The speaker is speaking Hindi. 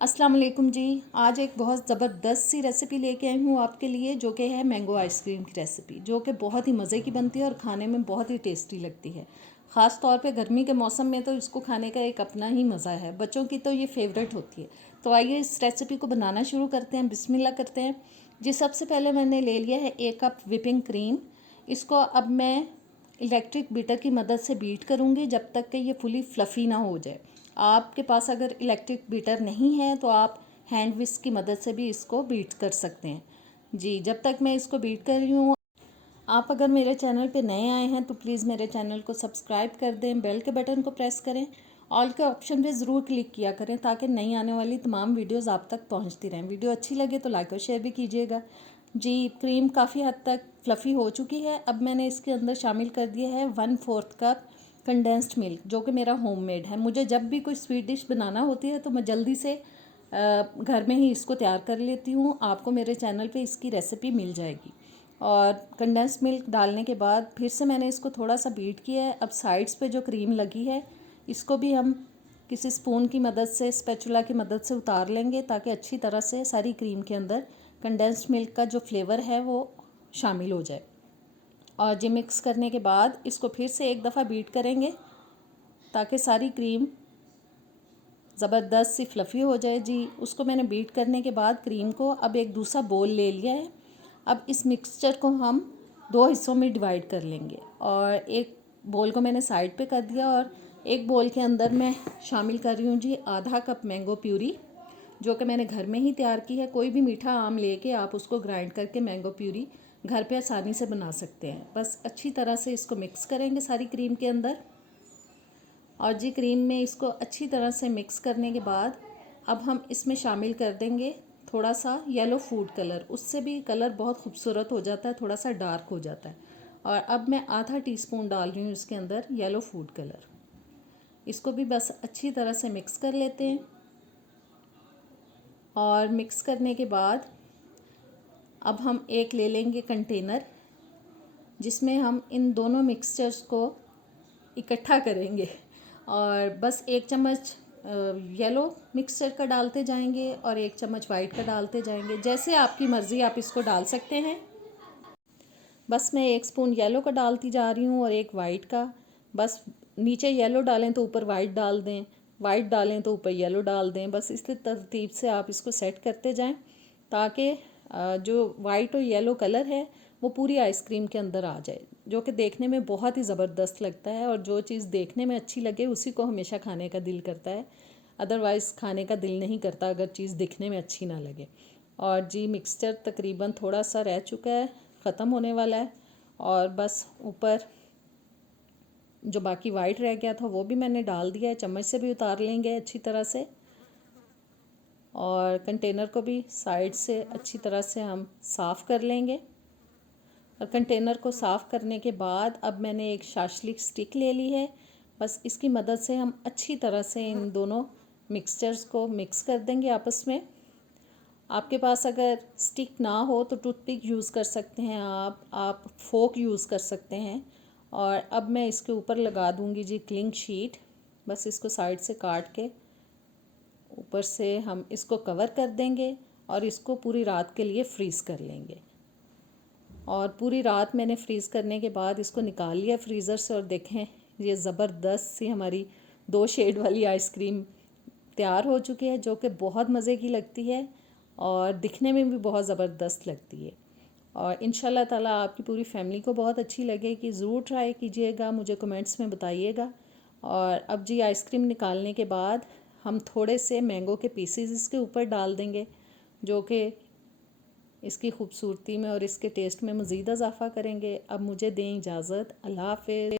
अस्सलाम वालेकुम जी। आज एक बहुत ज़बरदस्त सी रेसिपी लेके आई हूँ आपके लिए, जो कि है मैंगो आइसक्रीम की रेसिपी, जो कि बहुत ही मज़े की बनती है और खाने में बहुत ही टेस्टी लगती है। ख़ास तौर पे गर्मी के मौसम में तो इसको खाने का एक अपना ही मज़ा है। बच्चों की तो ये फेवरेट होती है। तो आइए इस रेसिपी को बनाना शुरू करते हैं। बिस्मिल्लाह करते हैं जी। सबसे पहले मैंने ले लिया है 1 कप व्हिपिंग क्रीम। इसको अब मैं इलेक्ट्रिक बीटर की मदद से बीट करूँगी जब तक कि ये फुली फ्लफ़ी ना हो जाए। आपके पास अगर इलेक्ट्रिक बीटर नहीं है तो आप हैंड विस्क की मदद से भी इसको बीट कर सकते हैं जी। जब तक मैं इसको बीट कर रही हूँ, आप अगर मेरे चैनल पे नए आए हैं तो प्लीज़ मेरे चैनल को सब्सक्राइब कर दें, बेल के बटन को प्रेस करें, ऑल के ऑप्शन पे ज़रूर क्लिक किया करें ताकि नई आने वाली तमाम वीडियोस आप तक पहुंचती रहें। वीडियो अच्छी लगे तो लाइक और शेयर भी कीजिएगा जी। क्रीम काफ़ी हद तक फ्लफ़ी हो चुकी है। अब मैंने इसके अंदर शामिल कर दिया है 1/4 कप कंडेंस्ड मिल्क, जो कि मेरा होममेड है। मुझे जब भी कोई स्वीट डिश बनाना होती है तो मैं जल्दी से घर में ही इसको तैयार कर लेती हूँ। आपको मेरे चैनल पे इसकी रेसिपी मिल जाएगी। और कंडेंस्ड मिल्क डालने के बाद फिर से मैंने इसको थोड़ा सा बीट किया है। अब साइड्स पे जो क्रीम लगी है इसको भी हम किसी स्पून की मदद से, स्पैचुला की मदद से उतार लेंगे ताकि अच्छी तरह से सारी क्रीम के अंदर कंडेंस्ड मिल्क का जो फ्लेवर है वो शामिल हो जाए। और जी मिक्स करने के बाद इसको फिर से एक दफ़ा बीट करेंगे ताकि सारी क्रीम ज़बरदस्त सी फ्लफ़ी हो जाए जी। उसको मैंने बीट करने के बाद क्रीम को अब एक दूसरा बोल ले लिया है। अब इस मिक्सचर को हम 2 हिस्सों में डिवाइड कर लेंगे और एक बोल को मैंने साइड पे कर दिया और एक बोल के अंदर मैं शामिल कर रही हूँ जी आधा कप मैंगो प्यूरी, जो कि मैंने घर में ही तैयार की है। कोई भी मीठा आम लेके आप उसको ग्राइंड करके मैंगो प्यूरी घर पे आसानी से बना सकते हैं। बस अच्छी तरह से इसको मिक्स करेंगे सारी क्रीम के अंदर। और जी क्रीम में इसको अच्छी तरह से मिक्स करने के बाद अब हम इसमें शामिल कर देंगे थोड़ा सा येलो फूड कलर। उससे भी कलर बहुत खूबसूरत हो जाता है, थोड़ा सा डार्क हो जाता है। और अब मैं आधा टीस्पून डाल रही हूँ इसके अंदर येलो फूड कलर। इसको भी बस अच्छी तरह से मिक्स कर लेते हैं। और मिक्स करने के बाद अब हम एक ले लेंगे कंटेनर, जिसमें हम इन दोनों मिक्सचर्स को इकट्ठा करेंगे और बस 1 चम्मच येलो मिक्सचर का डालते जाएंगे और 1 चम्मच वाइट का डालते जाएंगे। जैसे आपकी मर्ज़ी आप इसको डाल सकते हैं। बस मैं 1 स्पून येलो का डालती जा रही हूँ और 1 वाइट का। बस नीचे येलो डालें तो ऊपर वाइट डाल दें, वाइट डालें तो ऊपर येलो डाल दें। बस इस तरतीब से आप इसको सेट करते जाएं ताकि जो वाइट और येलो कलर है वो पूरी आइसक्रीम के अंदर आ जाए, जो कि देखने में बहुत ही ज़बरदस्त लगता है। और जो चीज़ देखने में अच्छी लगे उसी को हमेशा खाने का दिल करता है, अदरवाइज़ खाने का दिल नहीं करता अगर चीज़ दिखने में अच्छी ना लगे। और जी मिक्सचर तकरीबन थोड़ा सा रह चुका है, ख़त्म होने वाला है। और बस ऊपर जो बाकी वाइट रह गया था वो भी मैंने डाल दिया है। चम्मच से भी उतार लेंगे अच्छी तरह से। और कंटेनर को भी साइड से अच्छी तरह से हम साफ़ कर लेंगे। और कंटेनर को साफ़ करने के बाद अब मैंने एक शाशलिक स्टिक ले ली है। बस इसकी मदद से हम अच्छी तरह से इन दोनों मिक्सचर्स को मिक्स कर देंगे आपस में। आपके पास अगर स्टिक ना हो तो टूथपिक यूज़ कर सकते हैं, आप फोक यूज़ कर सकते हैं। और अब मैं इसके ऊपर लगा दूंगी जी क्लिंग शीट। बस इसको साइड से काट के ऊपर से हम इसको कवर कर देंगे और इसको पूरी रात के लिए फ्रीज़ कर लेंगे। और पूरी रात मैंने फ्रीज़ करने के बाद इसको निकाल लिया फ्रीज़र से और देखें ये ज़बरदस्त सी हमारी 2 शेड वाली आइसक्रीम तैयार हो चुकी है, जो कि बहुत मज़े की लगती है और दिखने में भी बहुत ज़बरदस्त लगती है। और इंशाल्लाह ताला आपकी पूरी फैमिली को बहुत अच्छी लगेगी। ज़रूर ट्राई कीजिएगा, मुझे कमेंट्स में बताइएगा। और अब जी आइसक्रीम निकालने के बाद हम थोड़े से मैंगो के पीसेस इसके ऊपर डाल देंगे, जो कि इसकी खूबसूरती में और इसके टेस्ट में मज़ीद इजाफ़ा करेंगे। अब मुझे दें इजाज़त। अल्लाह हाफ़िज़।